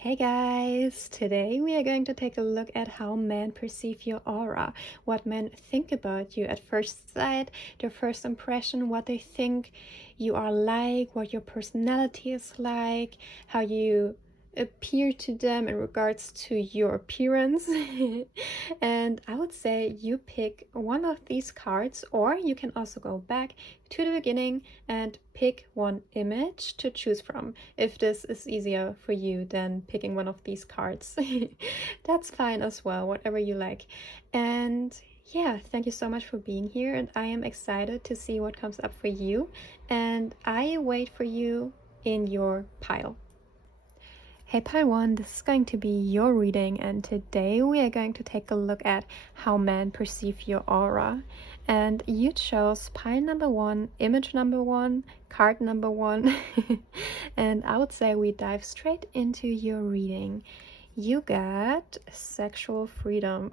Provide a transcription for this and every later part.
Hey guys! Today we are going to take a look at how men perceive your aura, what men think about you at first sight, their first impression, what they think you are like, what your personality is like, how you appear to them in regards to your appearance. And I would say you pick one of these cards, or you can also go back to the beginning and pick one image to choose from. If this is easier for you than picking one of these cards, that's fine as well, whatever you like. And yeah, thank you so much for being here, and I am excited to see what comes up for you, and I wait for you in your pile. Hey Pile 1, this is going to be your reading, and today we are going to take a look at how men perceive your aura. And you chose pile number 1, image number 1, card number 1, and I would say we dive straight into your reading. You got sexual freedom.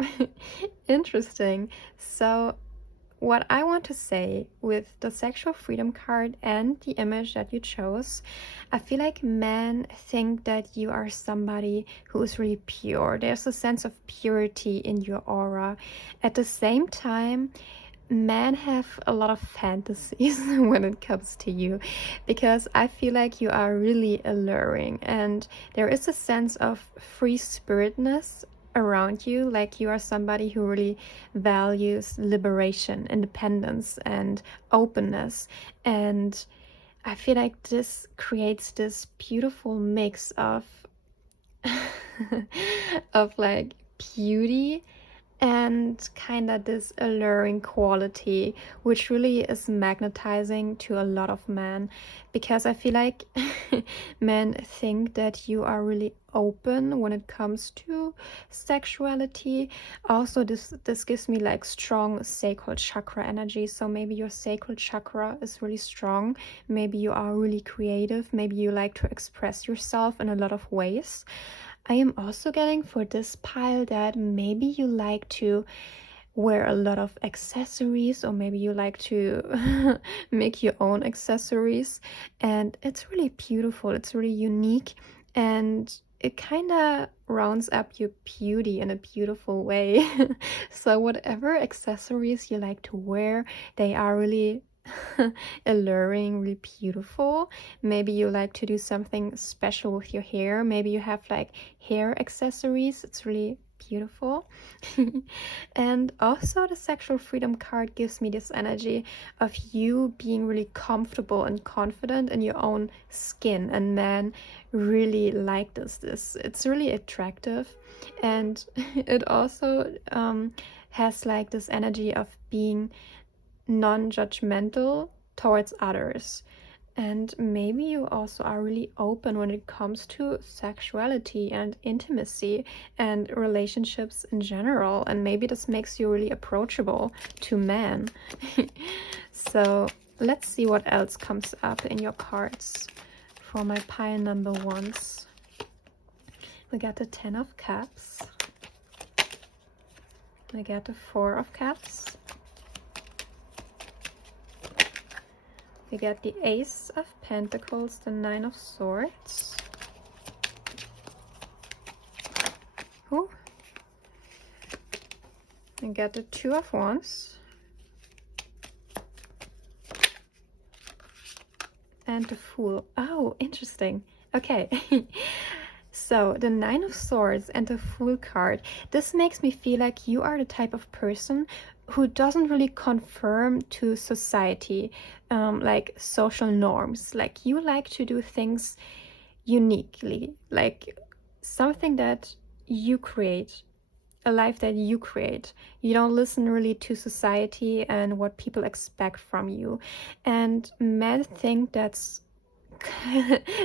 Interesting. So what I want to say with the sexual freedom card and the image that you chose, I feel like men think that you are somebody who is really pure. There's a sense of purity in your aura. At the same time, men have a lot of fantasies when it comes to you, because I feel like you are really alluring and there is a sense of free spiritness around you, like you are somebody who really values liberation, independence, and openness. And I feel like this creates this beautiful mix of of like beauty and kind of this alluring quality, which really is magnetizing to a lot of men, because I feel like men think that you are really open when it comes to sexuality. Also, this gives me like strong sacral chakra energy, so maybe your sacral chakra is really strong, maybe you are really creative, maybe you like to express yourself in a lot of ways. I am also getting for this pile that maybe you like to wear a lot of accessories, or maybe you like to make your own accessories, and it's really beautiful, it's really unique, and it kind of rounds up your beauty in a beautiful way. So whatever accessories you like to wear, they are really alluring, really beautiful. Maybe you like to do something special with your hair, maybe you have like hair accessories, it's really beautiful. And also the sexual freedom card gives me this energy of you being really comfortable and confident in your own skin, and men really like this it's really attractive. And it also has like this energy of being non-judgmental towards others. And maybe you also are really open when it comes to sexuality and intimacy and relationships in general. And maybe this makes you really approachable to men. So let's see what else comes up in your cards for my pile number 1s. We got the 10 of Cups. We got the 4 of Cups. We got the Ace of Pentacles, the 9 of Swords. Ooh. We got the 2 of Wands. And the Fool. Oh, interesting. Okay. So the 9 of Swords and the Fool card, this makes me feel like you are the type of person who doesn't really conform to society, like social norms. Like you like to do things uniquely, like something that you create, a life that you create. You don't listen really to society and what people expect from you. And men think that's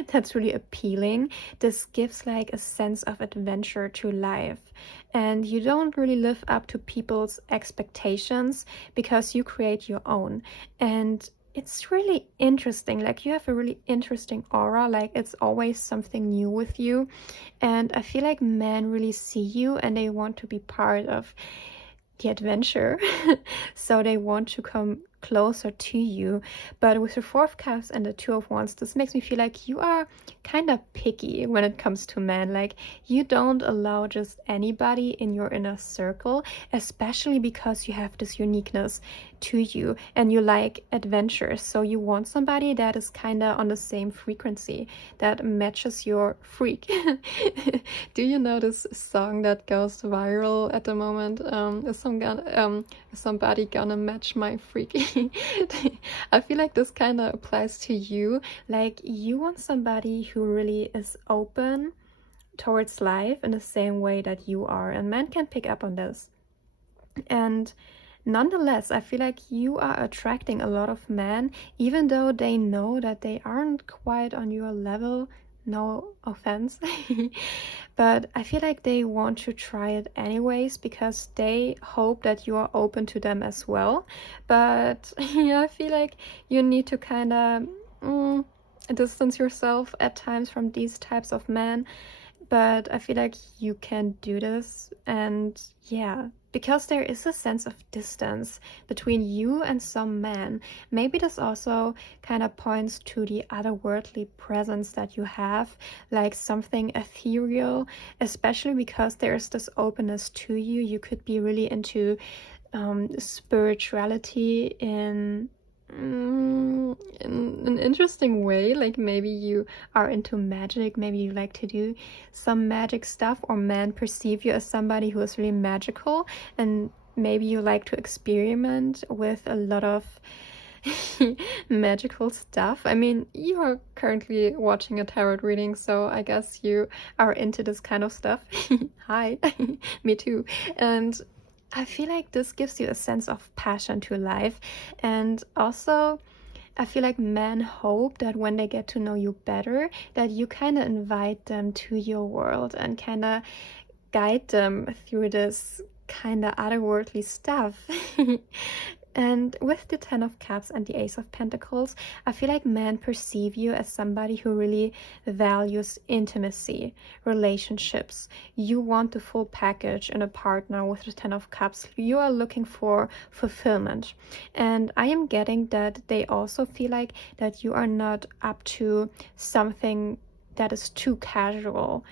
that's really appealing. This gives like a sense of adventure to life, and you don't really live up to people's expectations because you create your own. And it's really interesting, like you have a really interesting aura, like it's always something new with you. And I feel like men really see you and they want to be part of the adventure. So they want to come closer to you. But with the Four of Cups and the Two of Wands, this makes me feel like you are kind of picky when it comes to men. Like, you don't allow just anybody in your inner circle, especially because you have this uniqueness to you and you like adventures. So you want somebody that is kind of on the same frequency, that matches your freak. Do you know this song that goes viral at the moment? Somebody gonna match my freak? I feel like this kind of applies to you. Like, you want somebody who really is open towards life in the same way that you are, and men can pick up on this. And nonetheless, I feel like you are attracting a lot of men, even though they know that they aren't quite on your level. No offense. But I feel like they want to try it anyways because they hope that you are open to them as well. But yeah, I feel like you need to kind of distance yourself at times from these types of men. But I feel like you can do this. And yeah, because there is a sense of distance between you and some men, maybe this also kind of points to the otherworldly presence that you have, like something ethereal, especially because there's this openness to you. You could be really into spirituality in an interesting way. Like, maybe you are into magic, maybe you like to do some magic stuff, or men perceive you as somebody who is really magical, and maybe you like to experiment with a lot of magical stuff. I mean, you are currently watching a tarot reading, so I guess you are into this kind of stuff. Hi. Me too. And I feel like this gives you a sense of passion to life. And also, I feel like men hope that when they get to know you better, that you kind of invite them to your world and kind of guide them through this kind of otherworldly stuff. And with the Ten of Cups and the Ace of Pentacles, I feel like men perceive you as somebody who really values intimacy, relationships. You want the full package in a partner with the Ten of Cups. You are looking for fulfillment. And I am getting that they also feel like that you are not up to something that is too casual.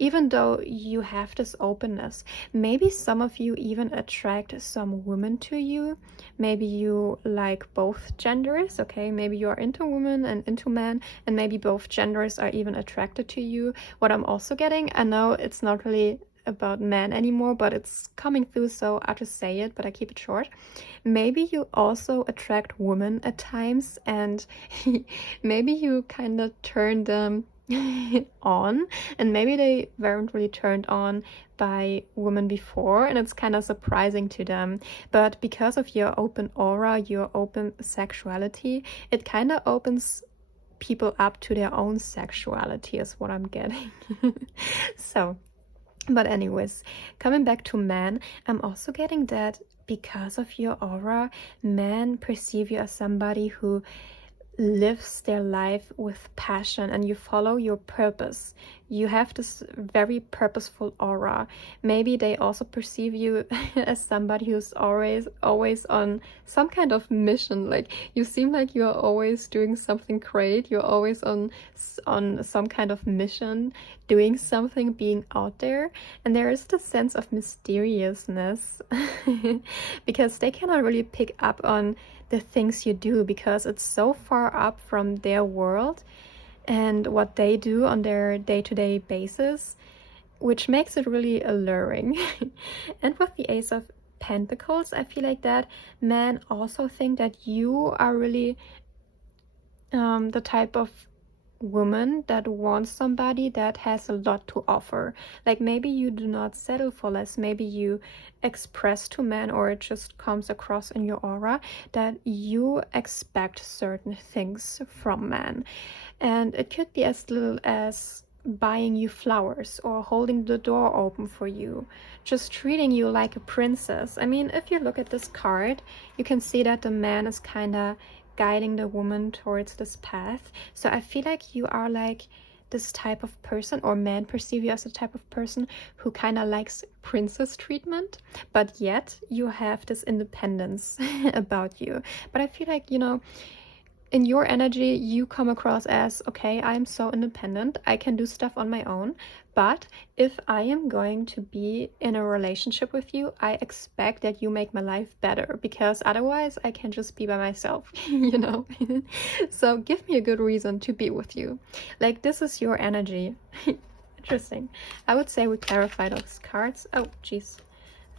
Even though you have this openness, maybe some of you even attract some women to you. Maybe you like both genders, okay? Maybe you are into women and into men, and maybe both genders are even attracted to you. What I'm also getting, I know it's not really about men anymore, but it's coming through, so I'll just say it, but I keep it short. Maybe you also attract women at times, and maybe you kind of turn them on, and maybe they weren't really turned on by women before, and it's kind of surprising to them. But because of your open aura, your open sexuality, it kind of opens people up to their own sexuality, is what I'm getting. So, but anyways, coming back to men, I'm also getting that because of your aura, men perceive you as somebody who lives their life with passion, and you follow your purpose. You have this very purposeful aura. Maybe they also perceive you as somebody who's always on some kind of mission. Like, you seem like you're always doing something great. You're always on some kind of mission, doing something, being out there. And there is this sense of mysteriousness because they cannot really pick up on the things you do because it's so far up from their world and what they do on their day-to-day basis, which makes it really alluring. And with the Ace of Pentacles, I feel like that men also think that you are really the type of woman that wants somebody that has a lot to offer. Like, maybe you do not settle for less. Maybe you express to men, or it just comes across in your aura, that you expect certain things from men. And it could be as little as buying you flowers or holding the door open for you, just treating you like a princess. I mean, if you look at this card, you can see that the man is kind of guiding the woman towards this path. So I feel like you are like this type of person, or men perceive you as the type of person who kind of likes princess treatment, but yet you have this independence about you. But I feel like, you know, in your energy, you come across as, okay, I'm so independent, I can do stuff on my own. But if I am going to be in a relationship with you, I expect that you make my life better, because otherwise I can just be by myself, you know? So give me a good reason to be with you. Like, this is your energy. Interesting. I would say we clarify those cards. Oh, jeez.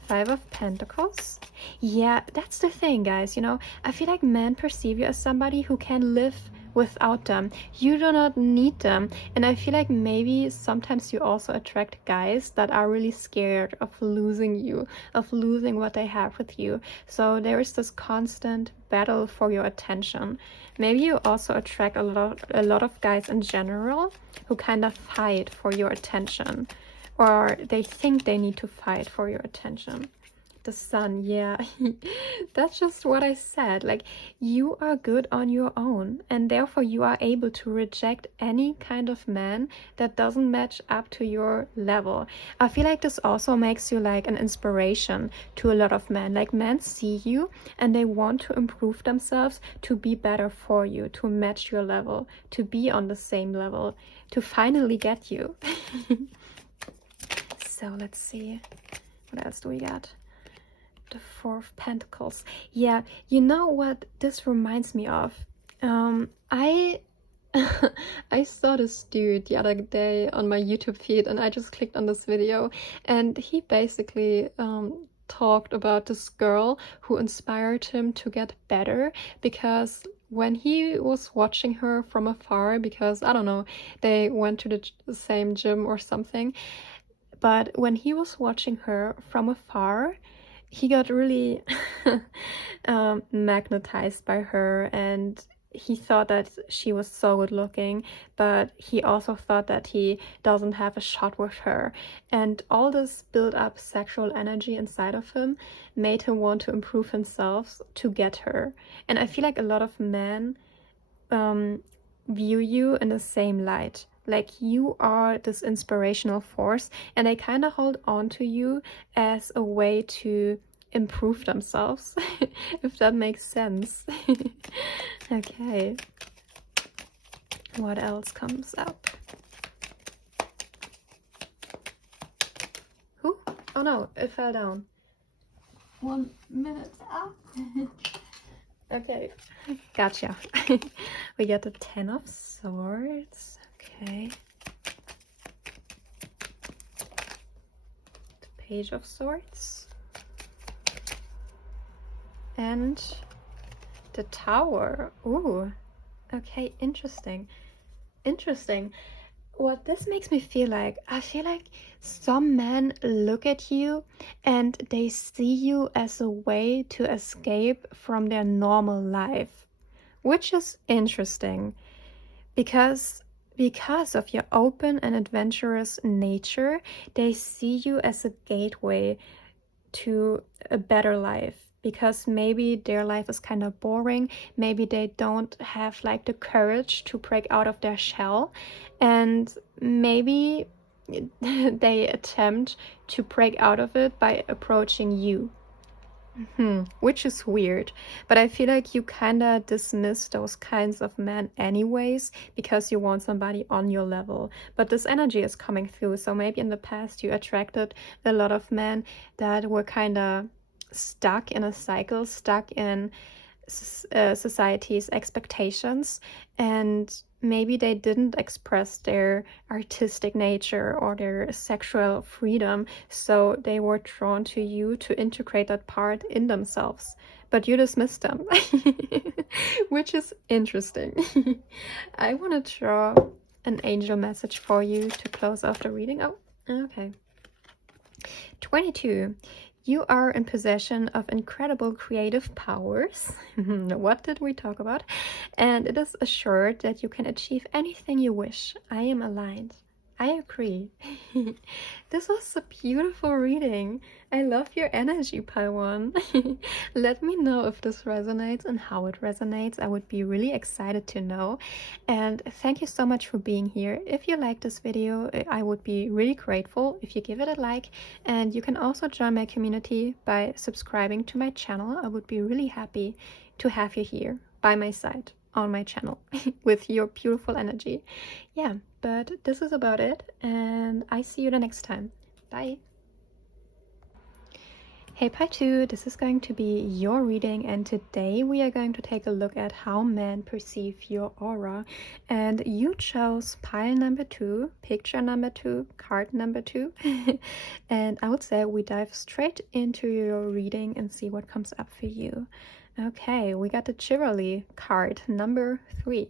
5 of Pentacles. Yeah, that's the thing, guys. You know, I feel like men perceive you as somebody who can live without them. You do not need them. And I feel like maybe sometimes you also attract guys that are really scared of losing you, of losing what they have with you. So there is this constant battle for your attention. Maybe you also attract a lot of guys in general who kind of fight for your attention, or they think they need to fight for your attention. The Sun, yeah. That's just what I said. Like, you are good on your own, and therefore you are able to reject any kind of man that doesn't match up to your level. I feel like this also makes you like an inspiration to a lot of men. Like, men see you and they want to improve themselves to be better for you, to match your level, to be on the same level, to finally get you. So let's see, what else do we got? The 4 of Pentacles. Yeah, you know what this reminds me of? I I saw this dude the other day on my YouTube feed, and I just clicked on this video, and he basically talked about this girl who inspired him to get better, because when he was watching her from afar, because I don't know, they went to the same gym or something, but when he was watching her from afar, he got really magnetized by her, and he thought that she was so good looking, but he also thought that he doesn't have a shot with her. And all this built up sexual energy inside of him made him want to improve himself to get her. And I feel like a lot of men view you in the same light. Like, you are this inspirational force, and they kind of hold on to you as a way to improve themselves, if that makes sense. Okay. What else comes up? Who? Oh no, it fell down. 1 minute up. Okay, gotcha. We got the 10 of Swords. Okay. The Page of Swords. And the Tower. Ooh. Okay, interesting. Interesting. What this makes me feel like, I feel like some men look at you and they see you as a way to escape from their normal life, which is interesting because of your open and adventurous nature, they see you as a gateway to a better life. Because maybe their life is kind of boring, maybe they don't have like the courage to break out of their shell, and maybe they attempt to break out of it by approaching you. Which is weird, but I feel like you kind of dismiss those kinds of men anyways because you want somebody on your level. But this energy is coming through, so maybe in the past you attracted a lot of men that were kind of stuck in a cycle, stuck in society's expectations, and maybe they didn't express their artistic nature or their sexual freedom, so they were drawn to you to integrate that part in themselves, but you dismissed them. Which is interesting. I want to draw an angel message for you to close off the reading. Oh, okay. 22. You are in possession of incredible creative powers. What did we talk about? And it is assured that you can achieve anything you wish. I am aligned. I agree. This was a beautiful reading. I love your energy, Paiwan. Let me know if this resonates and how it resonates. I would be really excited to know. And thank you so much for being here. If you like this video, I would be really grateful if you give it a like. And you can also join my community by subscribing to my channel. I would be really happy to have you here by my side on my channel with your beautiful energy. Yeah, but this is about it, and I see you the next time. Bye. Hey Pi 2, this is going to be your reading, and today we are going to take a look at how men perceive your aura. And you chose pile number 2, picture number 2, card number 2. And I would say we dive straight into your reading and see what comes up for you. Okay, we got the Chivalry card, number 3.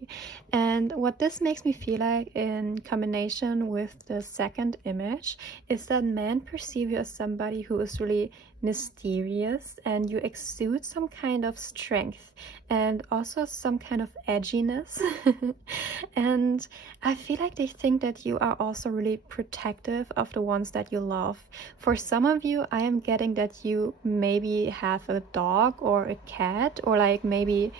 And what this makes me feel like in combination with the second image is that men perceive you as somebody who is really mysterious, and you exude some kind of strength and also some kind of edginess. And I feel like they think that you are also really protective of the ones that you love. For some of you, I am getting that you maybe have a dog or a cat, or like maybe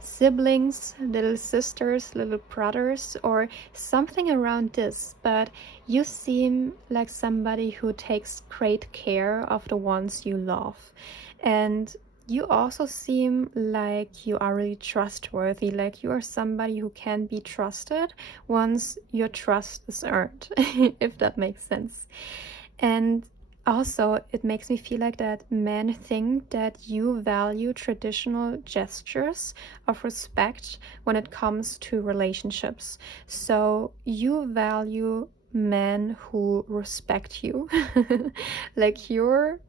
siblings, little sisters, little brothers, or something around this, but you seem like somebody who takes great care of the ones you love. And you also seem like you are really trustworthy, like you are somebody who can be trusted once your trust is earned, if that makes sense. And also, it makes me feel like that men think that you value traditional gestures of respect when it comes to relationships. So you value men who respect you. Like your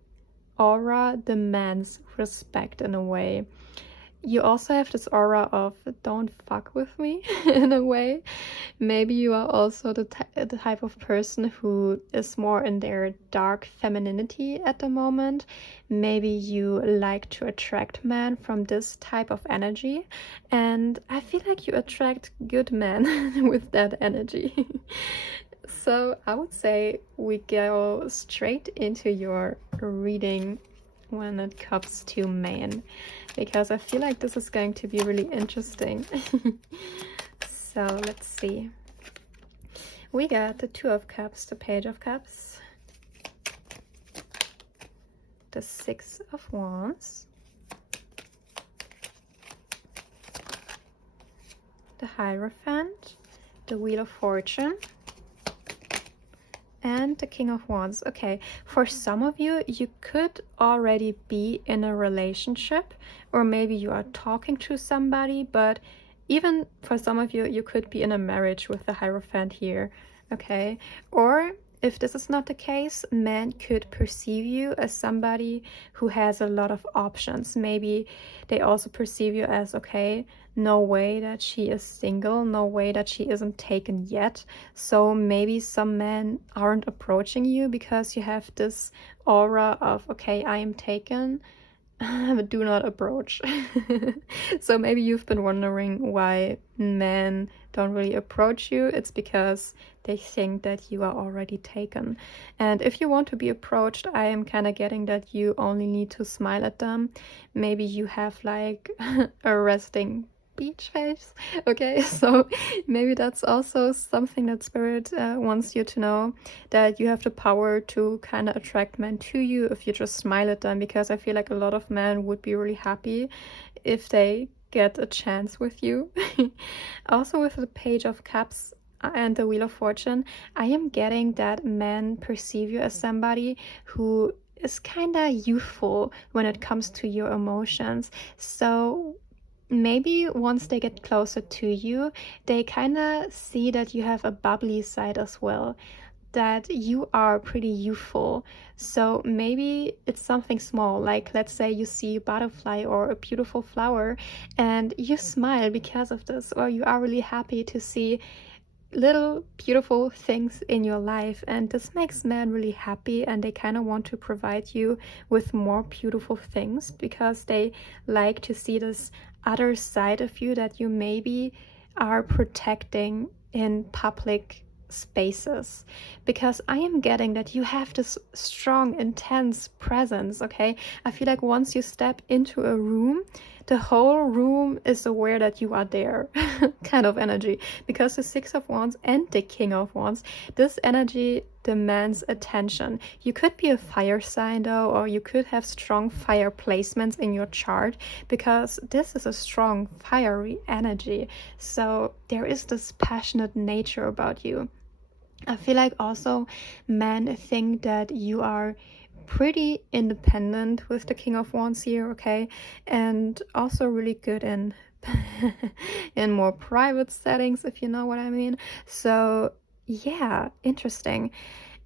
aura demands respect in a way. You also have this aura of don't fuck with me in a way. Maybe you are also the type of person who is more in their dark femininity at the moment. Maybe you like to attract men from this type of energy. And I feel like you attract good men with that energy. So I would say we go straight into your reading when it comes to men, because I feel like this is going to be really interesting. So let's see. We got the Two of Cups, the Page of Cups, the Six of Wands, the Hierophant, the Wheel of Fortune, and the King of Wands. Okay, for some of you, you could already be in a relationship, or maybe you are talking to somebody, but even for some of you, you could be in a marriage with the Hierophant here, okay? Or if this is not the case, men could perceive you as somebody who has a lot of options. Maybe they also perceive you as, okay, no way that she is single, no way that she isn't taken yet. So maybe some men aren't approaching you because you have this aura of, okay, I am taken, but do not approach. So maybe you've been wondering why men don't really approach you. It's because they think that you are already taken. And if you want to be approached, I am kind of getting that you only need to smile at them. Maybe you have like a resting beach face. Okay, so maybe that's also something that Spirit wants you to know, that you have the power to kind of attract men to you if you just smile at them, because I feel like a lot of men would be really happy if they get a chance with you. Also with the Page of Cups and the Wheel of Fortune, I am getting that men perceive you as somebody who is kind of youthful when it comes to your emotions. So maybe once they get closer to you, they kind of see that you have a bubbly side as well, that you are pretty youthful. So maybe it's something small, like let's say you see a butterfly or a beautiful flower and you smile because of this, or you are really happy to see little beautiful things in your life, and this makes men really happy, and they kind of want to provide you with more beautiful things because they like to see this other side of you that you maybe are protecting in public spaces, because I am getting that you have this strong, intense presence, okay? I feel like once you step into a room, the whole room is aware that you are there, kind of energy. Because the Six of Wands and the King of Wands, this energy demands attention. You could be a fire sign though, or you could have strong fire placements in your chart, because this is a strong fiery energy. So there is this passionate nature about you. I feel like also men think that you are pretty independent with the King of Wands here, okay? And also really good in in more private settings, if you know what I mean. So yeah, interesting.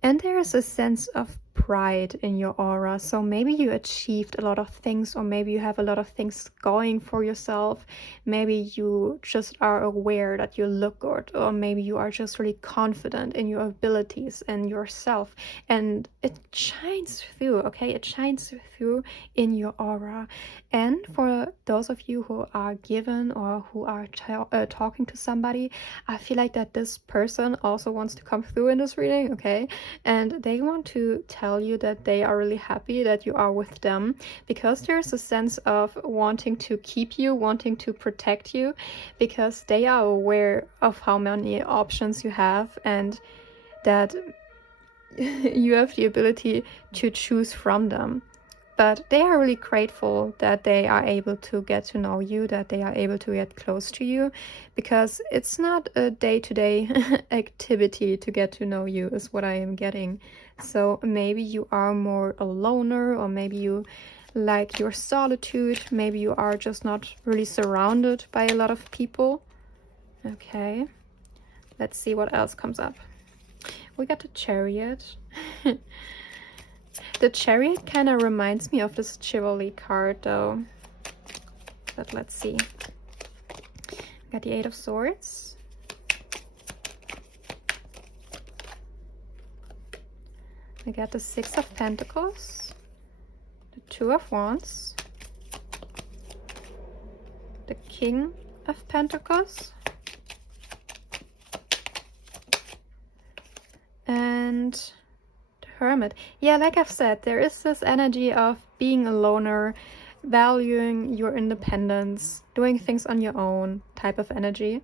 And there is a sense of pride in your aura. So maybe you achieved a lot of things, or maybe you have a lot of things going for yourself. Maybe you just are aware that you look good, or maybe you are just really confident in your abilities and yourself. And it shines through, okay? It shines through in your aura. And for those of you who are given or who are talking to somebody, I feel like that this person also wants to come through in this reading, okay? And they want to tell you that they are really happy that you are with them, because there's a sense of wanting to keep you, wanting to protect you, because they are aware of how many options you have, and that you have the ability to choose from them. But they are really grateful that they are able to get to know you, that they are able to get close to you, because it's not a day-to-day activity to get to know you, is what I am getting. So maybe you are more a loner, or maybe you like your solitude, maybe you are just not really surrounded by a lot of people. Okay, let's see what else comes up. We got the Chariot. The Chariot kind of reminds me of this Chivalry card though. But let's see. Got the Eight of Swords. I got the Six of Pentacles. The Two of Wands. The King of Pentacles. And Hermit. Yeah, like I've said, there is this energy of being a loner, valuing your independence, doing things on your own type of energy.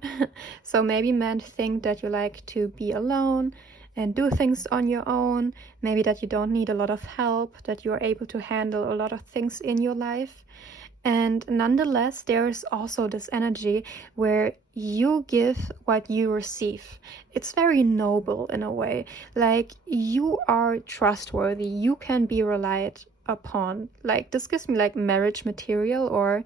So maybe men think that you like to be alone and do things on your own, maybe that you don't need a lot of help, that you are able to handle a lot of things in your life. And nonetheless, there's also this energy where you give what you receive. It's very noble in a way. Like, you are trustworthy, you can be relied upon. Like, this gives me like marriage material or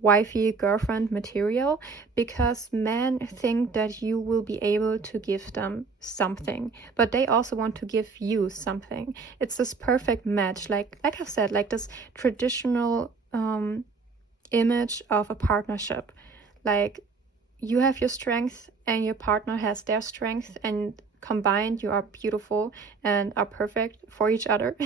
wifey girlfriend material, because men think that you will be able to give them something, but they also want to give you something. It's this perfect match, like I've said, like this traditional image of a partnership. Like, you have your strength and your partner has their strength, and combined you are beautiful and are perfect for each other.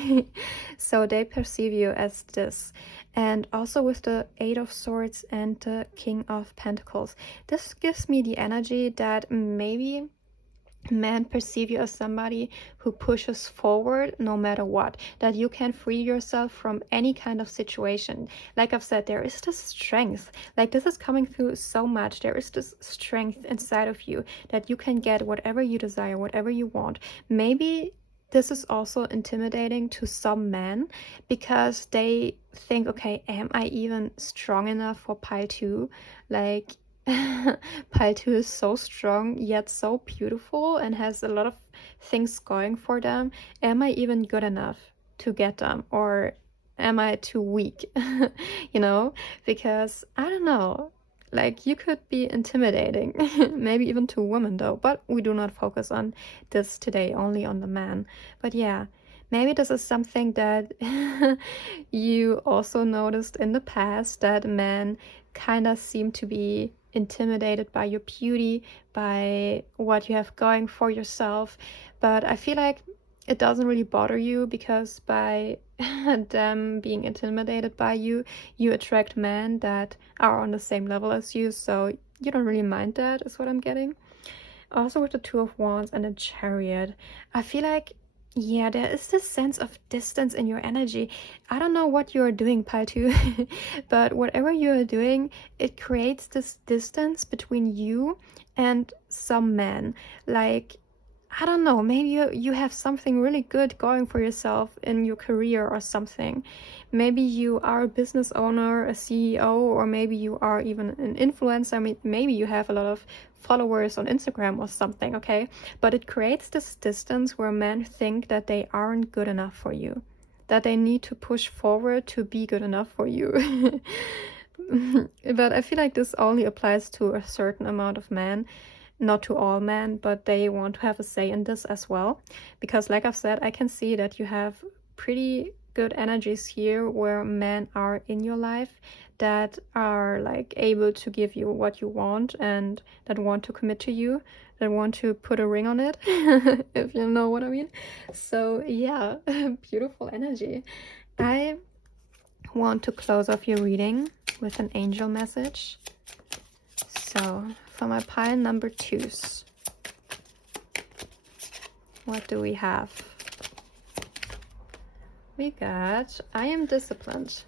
So they perceive you as this. And also with the Eight of Swords and the King of Pentacles, this gives me the energy that maybe men perceive you as somebody who pushes forward no matter what, that you can free yourself from any kind of situation. Like I've said, there is this strength, like this is coming through so much. There is this strength inside of you that you can get whatever you desire, whatever you want. Maybe this is also intimidating to some men, because they think, okay, am I even strong enough for pile 2? Like, pile 2 is so strong yet so beautiful and has a lot of things going for them. Am I even good enough to get them, or am I too weak? You know, because I don't know, like, you could be intimidating, maybe even to women though, but we do not focus on this today, only on the man. But yeah, maybe this is something that you also noticed in the past, that men kind of seem to be intimidated by your beauty, by what you have going for yourself. But I feel like it doesn't really bother you, because by them being intimidated by you, you attract men that are on the same level as you, so you don't really mind that, is what I'm getting. Also with the Two of Wands and the Chariot, I feel like, yeah, there is this sense of distance in your energy. I don't know what you're doing, Pile 2, but whatever you're doing, it creates this distance between you and some man. Like, I don't know, maybe you have something really good going for yourself in your career or something. Maybe you are a business owner, a CEO, or maybe you are even an influencer. I mean, maybe you have a lot of followers on Instagram or something, okay? But it creates this distance where men think that they aren't good enough for you, that they need to push forward to be good enough for you. But I feel like this only applies to a certain amount of men, not to all men, but they want to have a say in this as well. Because like I've said, I can see that you have pretty good energies here where men are in your life that are like able to give you what you want and that want to commit to you, that want to put a ring on it, if you know what I mean. So yeah, beautiful energy. I want to close off your reading with an angel message. So for my pile number 2s, what do we have? We got, I am disciplined.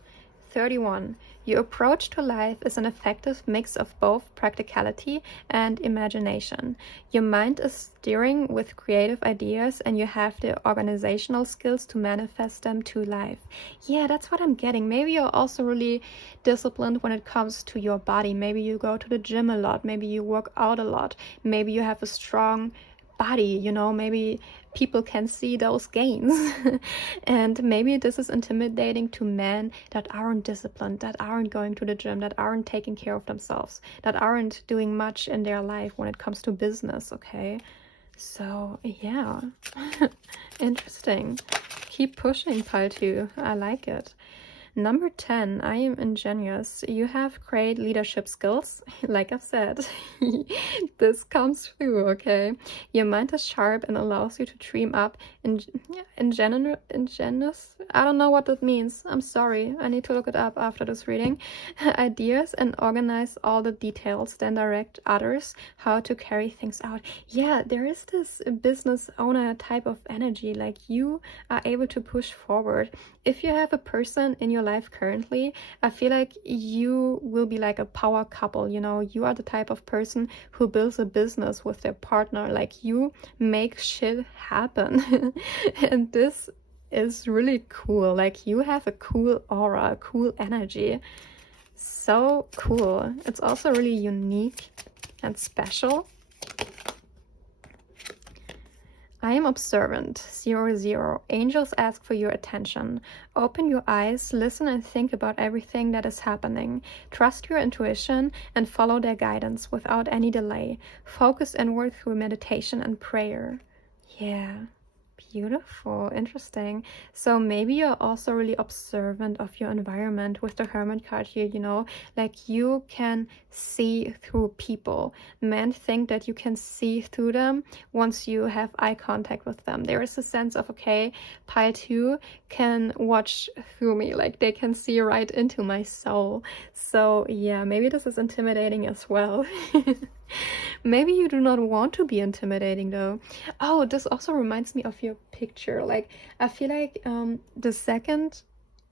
31. Your approach to life is an effective mix of both practicality and imagination. Your mind is steering with creative ideas and you have the organizational skills to manifest them to life. Yeah, that's what I'm getting. Maybe you're also really disciplined when it comes to your body. Maybe you go to the gym a lot. Maybe you work out a lot. Maybe you have a strong body, you know, maybe people can see those gains. And maybe this is intimidating to men that aren't disciplined, that aren't going to the gym, that aren't taking care of themselves, that aren't doing much in their life when it comes to business, okay? So yeah. Interesting. Keep pushing, Pile 2. I like it. Number 10, I am ingenious. You have great leadership skills. Like I've said, this comes through, okay? Your mind is sharp and allows you to dream up ingenious. I don't know what that means. I'm sorry. I need to look it up after this reading. Ideas and organize all the details, then direct others how to carry things out. Yeah, there is this business owner type of energy. Like you are able to push forward. If you have a person in your life currently, I feel like you will be like a power couple, you know, you are the type of person who builds a business with their partner, like you make shit happen. And this is really cool. Like you have a cool aura, a cool energy. So cool. It's also really unique and special. I am observant. 0, Angels ask for your attention. Open your eyes, listen and think about everything that is happening. Trust your intuition and follow their guidance without any delay. Focus inward through meditation and prayer. Yeah. Beautiful, interesting. So maybe you're also really observant of your environment with the Hermit card here, you know, like you can see through people. Men think that you can see through them once you have eye contact with them. There is a sense of, okay, Pile 2 can watch through me, like they can see right into my soul. So yeah, maybe this is intimidating as well. Maybe you do not want to be intimidating though. Oh, this also reminds me of your picture. Like, I feel like the second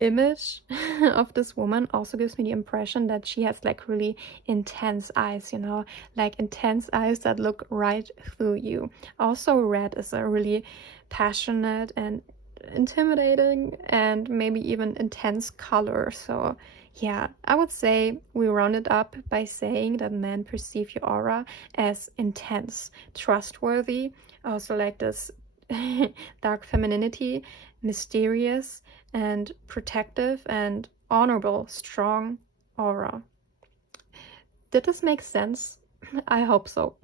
image of this woman also gives me the impression that she has like really intense eyes, you know, like intense eyes that look right through you. Also, red is a really passionate and intimidating and maybe even intense color. So yeah, I would say we round it up by saying that men perceive your aura as intense, trustworthy, also like this dark femininity, mysterious and protective and honorable, strong aura. Did this make sense? I hope so.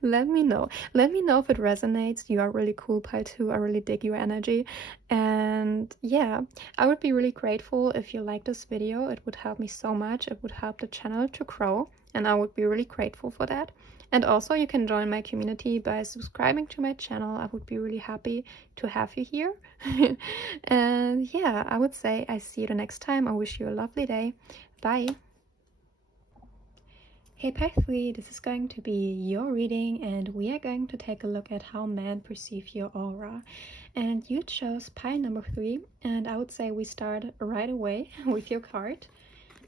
Let me know. Let me know if it resonates. You are really cool, Pile 2. I really dig your energy. And yeah, I would be really grateful if you like this video. It would help me so much. It would help the channel to grow. And I would be really grateful for that. And also you can join my community by subscribing to my channel. I would be really happy to have you here. And yeah, I would say I see you the next time. I wish you a lovely day. Bye. Hey Pi 3, this is going to be your reading, and we are going to take a look at how men perceive your aura. And you chose Pi number 3, and I would say we start right away with your card.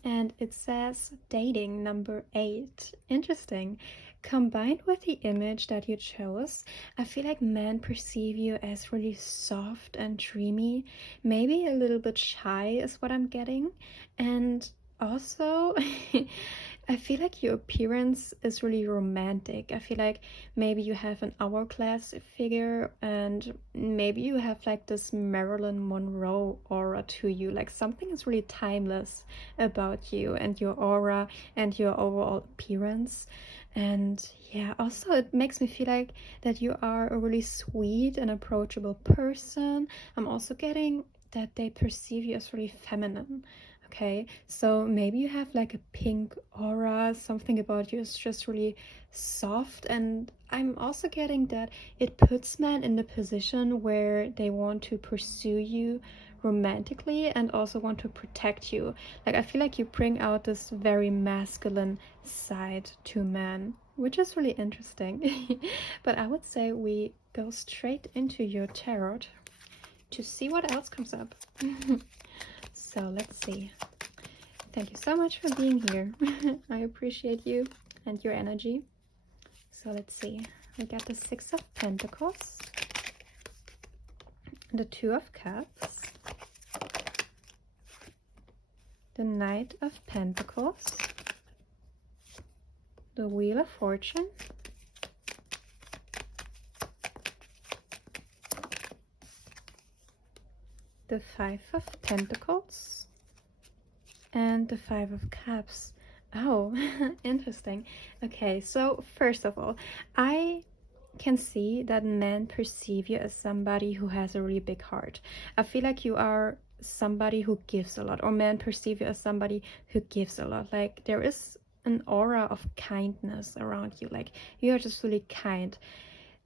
And it says dating number 8. Interesting. Combined with the image that you chose, I feel like men perceive you as really soft and dreamy, maybe a little bit shy is what I'm getting. And also, I feel like your appearance is really romantic. I feel like maybe you have an hourglass figure, and maybe you have like this Marilyn Monroe aura to you. Like something is really timeless about you and your aura and your overall appearance. And yeah, also it makes me feel like that you are a really sweet and approachable person. I'm also getting that they perceive you as really feminine. Okay, so maybe you have like a pink aura, something about you is just really soft. And I'm also getting that it puts men in the position where they want to pursue you romantically and also want to protect you. Like I feel like you bring out this very masculine side to men, which is really interesting. But I would say we go straight into your tarot to see what else comes up. So let's see. Thank you so much for being here. I appreciate you and your energy. So let's see. We got the Six of Pentacles, the Two of Cups, the Knight of Pentacles, the Wheel of Fortune, the Five of Pentacles, and the Five of Cups. Oh, interesting. Okay, so first of all, I can see that men perceive you as somebody who has a really big heart. I feel like you are somebody who gives a lot, or men perceive you as somebody who gives a lot. Like there is an aura of kindness around you. Like you are just really kind.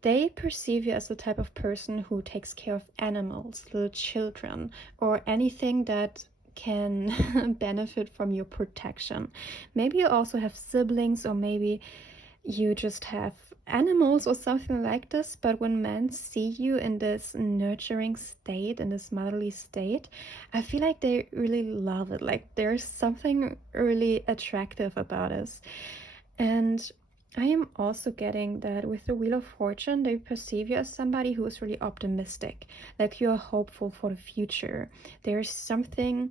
They perceive you as the type of person who takes care of animals, little children, or anything that can benefit from your protection. Maybe you also have siblings, or maybe you just have animals or something like this. But when men see you in this nurturing state, in this motherly state, I feel like they really love it. Like there's something really attractive about us. And I am also getting that with the Wheel of Fortune, they perceive you as somebody who is really optimistic, like you're hopeful for the future. There's something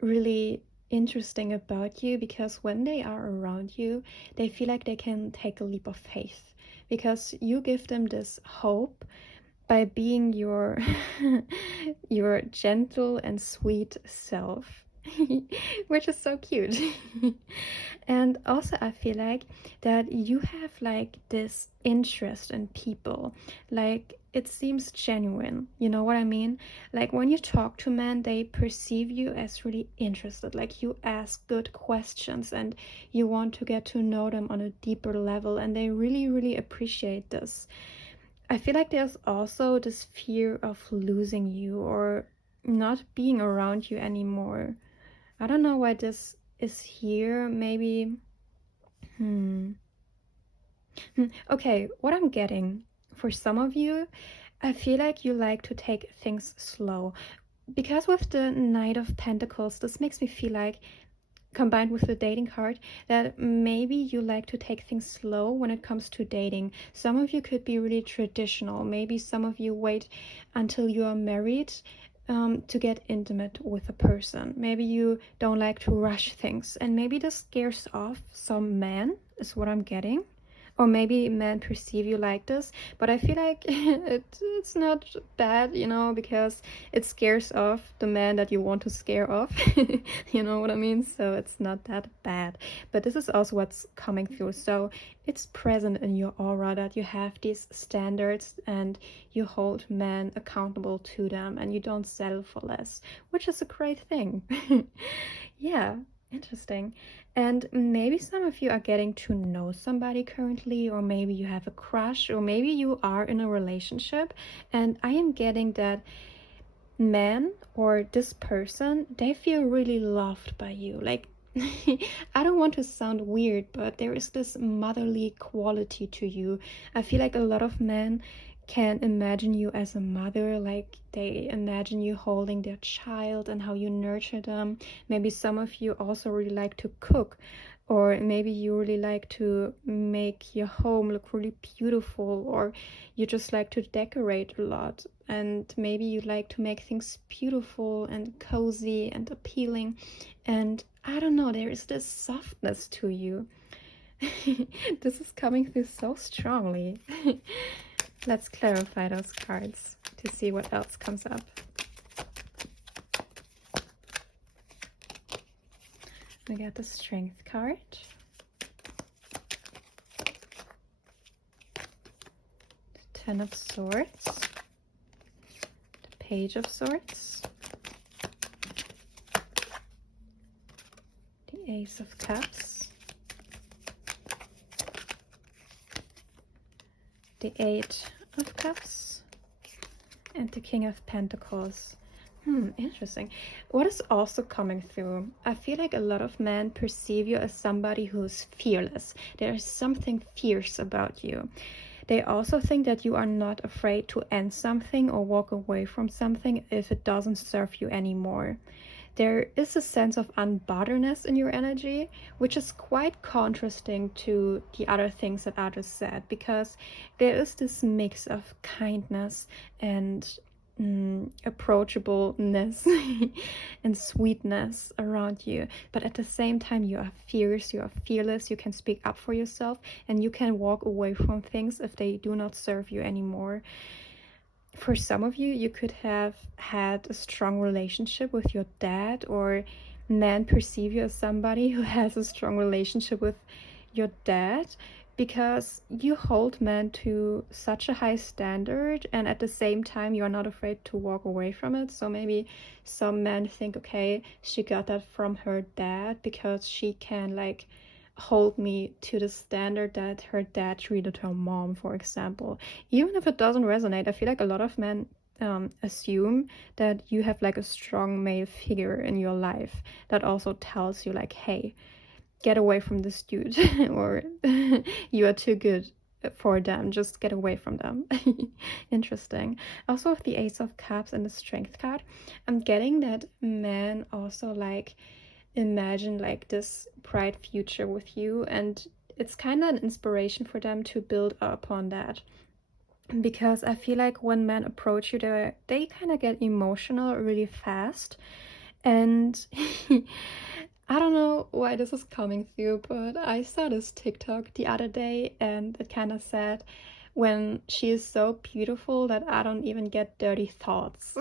really interesting about you, because when they are around you, they feel like they can take a leap of faith, because you give them this hope by being your your gentle and sweet self. Which is so cute. And also I feel like that you have like this interest in people, like it seems genuine, you know what I mean? Like when you talk to men, they perceive you as really interested, like you ask good questions and you want to get to know them on a deeper level, and they really appreciate this. I feel like there's also this fear of losing you or not being around you anymore. I don't know why this is here. Maybe. Okay, what I'm getting for some of you, I feel like you like to take things slow. Because with the Knight of Pentacles, this makes me feel like, combined with the dating card, that maybe you like to take things slow when it comes to dating. Some of you could be really traditional. Maybe some of you wait until you are married to get intimate with a person. Maybe you don't like to rush things, and maybe this scares off some men, is what I'm getting. Or maybe men perceive you like this, but I feel like it's not bad, you know, because it scares off the man that you want to scare off. You know what I mean? So it's not that bad. But this is also what's coming through. So it's present in your aura that you have these standards and you hold men accountable to them, and you don't settle for less, which is a great thing. Yeah, interesting. And maybe some of you are getting to know somebody currently, or maybe you have a crush, or maybe you are in a relationship. And I am getting that man or this person, they feel really loved by you. Like I don't want to sound weird, but there is this motherly quality to you. I feel like a lot of men can imagine you as a mother, like they imagine you holding their child and how you nurture them. Maybe some of you also really like to cook, or maybe you really like to make your home look really beautiful, or you just like to decorate a lot, and maybe you like to make things beautiful and cozy and appealing. And I don't know, there is this softness to you. This is coming through so strongly. Let's clarify those cards to see what else comes up. We got the Strength card. The Ten of Swords. The Page of Swords. The Ace of Cups. The Eight of Cups. And the King of Pentacles. Interesting. What is also coming through? I feel like a lot of men perceive you as somebody who's fearless. There is something fierce about you. They also think that you are not afraid to end something or walk away from something if it doesn't serve you anymore. There is a sense of unbotheredness in your energy, which is quite contrasting to the other things that I just said, because there is this mix of kindness and approachableness and sweetness around you, but at the same time you are fierce, you are fearless, you can speak up for yourself, and you can walk away from things if they do not serve you anymore. For some of you, you could have had a strong relationship with your dad, or men perceive you as somebody who has a strong relationship with your dad, because you hold men to such a high standard, and at the same time you're not afraid to walk away from it. So maybe some men think, okay, she got that from her dad because she can like hold me to the standard that her dad treated her mom, for example. Even if it doesn't resonate, I feel like a lot of men assume that you have like a strong male figure in your life that also tells you like, hey, get away from this dude, or you are too good for them, just get away from them. Interesting. Also with the Ace of Cups and the Strength card, I'm getting that men also like imagine like this bright future with you, and it's kind of an inspiration for them to build upon that, because I feel like when men approach you, they kind of get emotional really fast. And I don't know why this is coming through, but I saw this TikTok the other day, and it kind of said, when she is so beautiful that I don't even get dirty thoughts.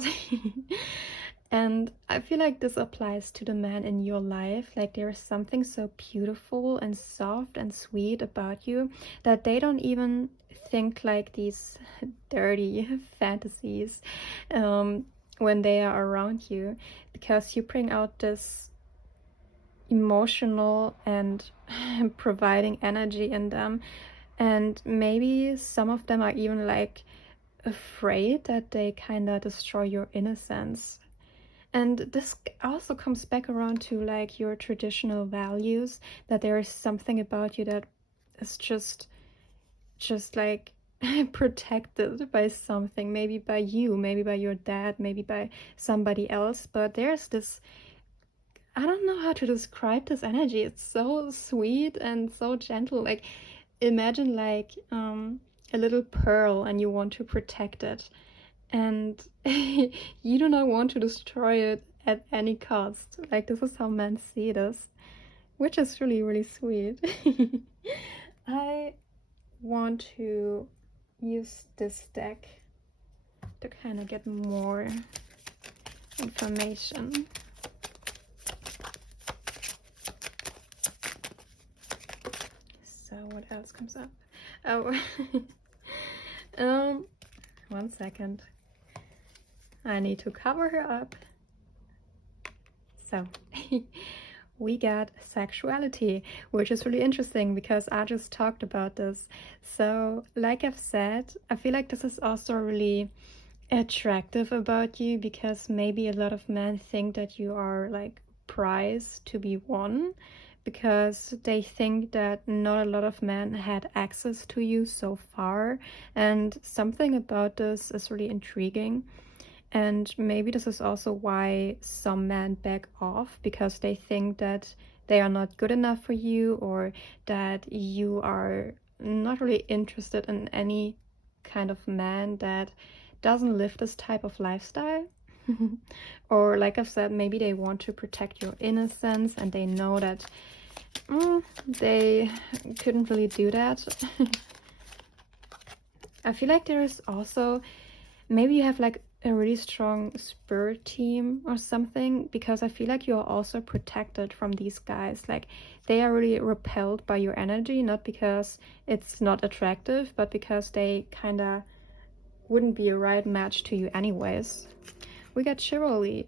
And I feel like this applies to the man in your life. Like there is something so beautiful and soft and sweet about you that they don't even think like these dirty fantasies when they are around you, because you bring out this emotional and providing energy in them. And maybe some of them are even like afraid that they kind of destroy your innocence. And this also comes back around to like your traditional values, that there is something about you that is just like protected by something, maybe by you, maybe by your dad, maybe by somebody else. But there's this, I don't know how to describe this energy. It's so sweet and so gentle. Like imagine like a little pearl and you want to protect it, and you do not want to destroy it at any cost. Like this is how men see this, which is really, really sweet. I want to use this deck to kind of get more information. So what else comes up? Oh, 1 second. I need to cover her up. So we got sexuality, which is really interesting because I just talked about this. So like I've said, I feel like this is also really attractive about you, because maybe a lot of men think that you are like prize to be won, because they think that not a lot of men had access to you so far. And something about this is really intriguing. And maybe this is also why some men back off, because they think that they are not good enough for you, or that you are not really interested in any kind of man that doesn't live this type of lifestyle. Or like I've said, maybe they want to protect your innocence and they know that they couldn't really do that. I feel like there is also, maybe you have like a really strong spirit team or something, because I feel like you're also protected from these guys. Like they are really repelled by your energy, not because it's not attractive, but because they kind of wouldn't be a right match to you anyways. We got chivalry.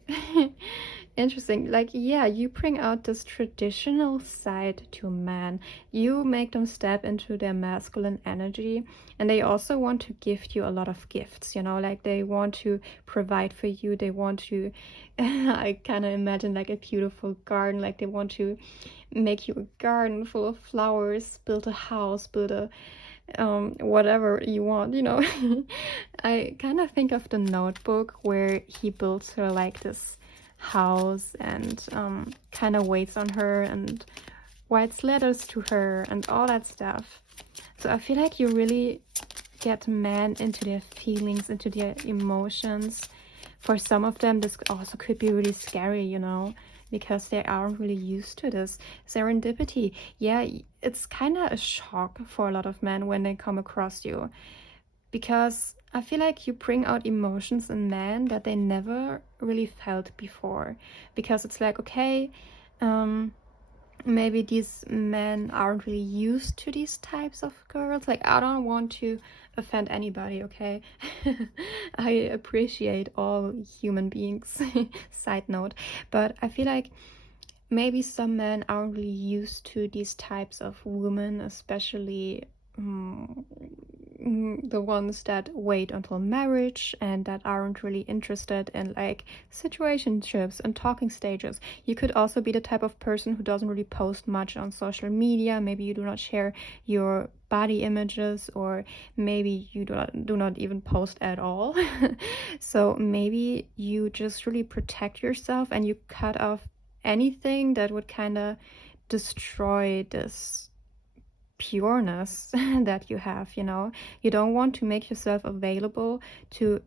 Interesting. Like, yeah, you bring out this traditional side to man. You make them step into their masculine energy, and they also want to gift you a lot of gifts, you know, like they want to provide for you. They want to, I kind of imagine like a beautiful garden, like they want to make you a garden full of flowers, build a house, build a whatever you want, you know. I kind of think of The Notebook, where he builds her like this house and kind of waits on her and writes letters to her and all that stuff. So I feel like you really get men into their feelings, into their emotions. For some of them, this also could be really scary, you know, because they aren't really used to this. Serendipity, yeah, it's kind of a shock for a lot of men when they come across you, because I feel like you bring out emotions in men that they never really felt before. Because it's like, okay, maybe these men aren't really used to these types of girls. Like, I don't want to offend anybody, okay? I appreciate all human beings, side note. But I feel like maybe some men aren't really used to these types of women, especially the ones that wait until marriage and that aren't really interested in like situationships and talking stages. You could also be the type of person who doesn't really post much on social media. Maybe you do not share your body images, or maybe you do not even post at all. So maybe you just really protect yourself and you cut off anything that would kind of destroy this pureness that you have, you know. You don't want to make yourself available to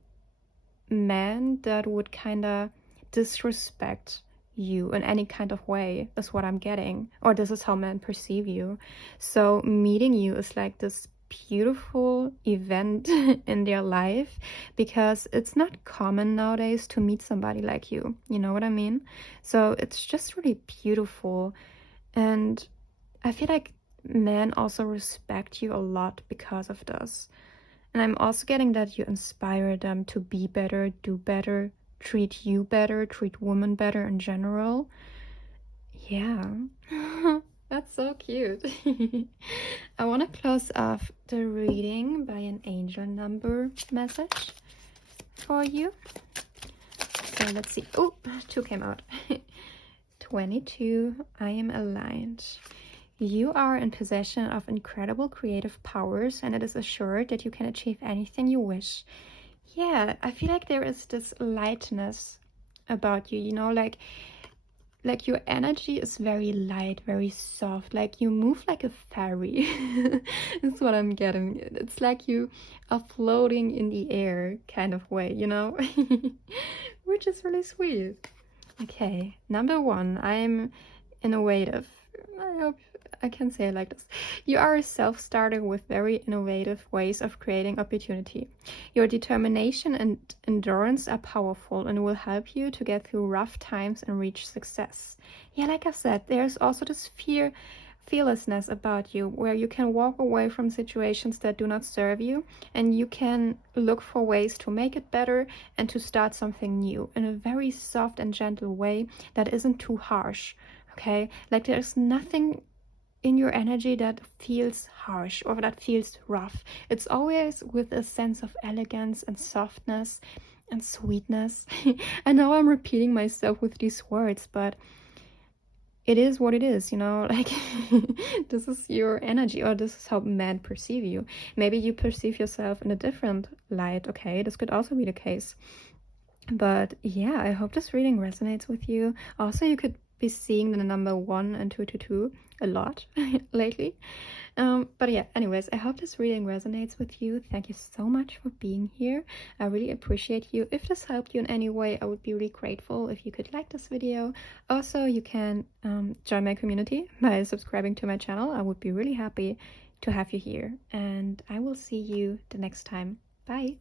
men that would kind of disrespect you in any kind of way, is what I'm getting, or this is how men perceive you. So meeting you is like this beautiful event in their life, because it's not common nowadays to meet somebody like you know what I mean? So it's just really beautiful, and I feel like men also respect you a lot because of this. And I'm also getting that you inspire them to be better, do better, treat you better, treat women better in general. Yeah. That's so cute. I want to close off the reading by an angel number message for you. So let's see. Oh, 2 came out. 22. I am aligned. You are in possession of incredible creative powers, and it is assured that you can achieve anything you wish. Yeah, I feel like there is this lightness about you, you know, like your energy is very light, very soft, like you move like a fairy. That's what I'm getting. It's like you are floating in the air kind of way, you know. Which is really sweet. Okay, number 1, I'm innovative. I hope I can say it like this. You are a self-starter with very innovative ways of creating opportunity. Your determination and endurance are powerful and will help you to get through rough times and reach success. Yeah, like I said, there's also this fearlessness about you, where you can walk away from situations that do not serve you, and you can look for ways to make it better and to start something new in a very soft and gentle way that isn't too harsh. Okay, like there's nothing in your energy that feels harsh or that feels rough. It's always with a sense of elegance and softness and sweetness. I know I'm repeating myself with these words, but it is what it is, you know, like this is your energy, or this is how men perceive you. Maybe you perceive yourself in a different light. Okay, this could also be the case. But yeah, I hope this reading resonates with you. Also, you could be seeing the number 1 and 222 a lot lately. But yeah, anyways, I hope this reading resonates with you. Thank you so much for being here. I really appreciate you. If this helped you in any way, I would be really grateful if you could like this video. Also, you can join my community by subscribing to my channel. I would be really happy to have you here. And I will see you the next time. Bye.